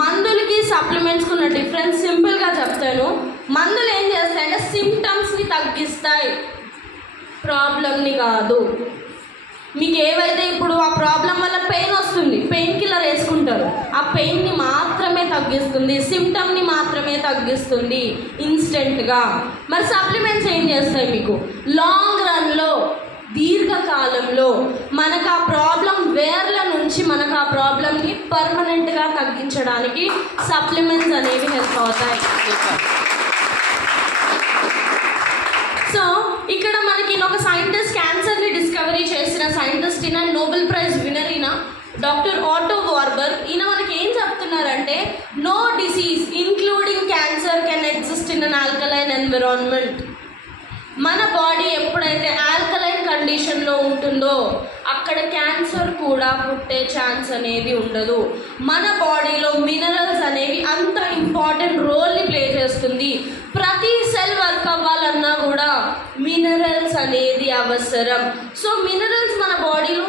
మందులకి సప్లిమెంట్స్కి ఉన్న డిఫరెన్స్ సింపుల్గా చెప్తాను. మందులు ఏం చేస్తాయంటే సిమ్టమ్స్ని తగ్గిస్తాయి, ప్రాబ్లమ్ని కాదు. మీకు ఏవైతే ఇప్పుడు ఆ ప్రాబ్లం వల్ల పెయిన్ వస్తుంది, పెయిన్ కిల్లర్ వేసుకుంటారు, ఆ పెయిన్ని మాత్రమే తగ్గిస్తుంది, సిమ్టమ్ని మాత్రమే తగ్గిస్తుంది ఇన్స్టెంట్గా. మరి సప్లిమెంట్స్ ఏం చేస్తాయి? మీకు లాంగ్ రన్లో, దీర్ఘకాలంలో మనకు ఆ ప్రాబ్లం వేర్ల నుంచి మనకు ఆ ప్రాబ్లంని పర్మనెంట్గా తగ్గించడానికి సప్లిమెంట్స్ అనేవి హెల్ప్ అవుతాయి. సో ఇక్కడ మనకి ఒక సైంటిస్ట్, క్యాన్సర్ని డిస్కవరీ చేసిన సైంటిస్ట్ ఈయన, నోబెల్ ప్రైజ్ విన్నర్ ఈయన, డాక్టర్ ఆటో వార్బర్. ఈయన మనకి ఏం చెప్తున్నారంటే, no disease including cancer can exist in an alkaline environment. మన బాడీ ఎప్పుడైతే ఆల్కలైన్ కండిషన్లో ఉంటుందో అక్కడ క్యాన్సర్ కూడా పుట్టే ఛాన్స్ అనేది ఉండదు. మన బాడీలో మినరల్స్ అనేవి అంత ఇంపార్టెంట్ రోల్ని ప్లే చేస్తుంది. ప్రతి సెల్ వర్క్ అవ్వాలన్నా కూడా మినరల్స్ అనేది అవసరం. సో మినరల్స్ మన బాడీలో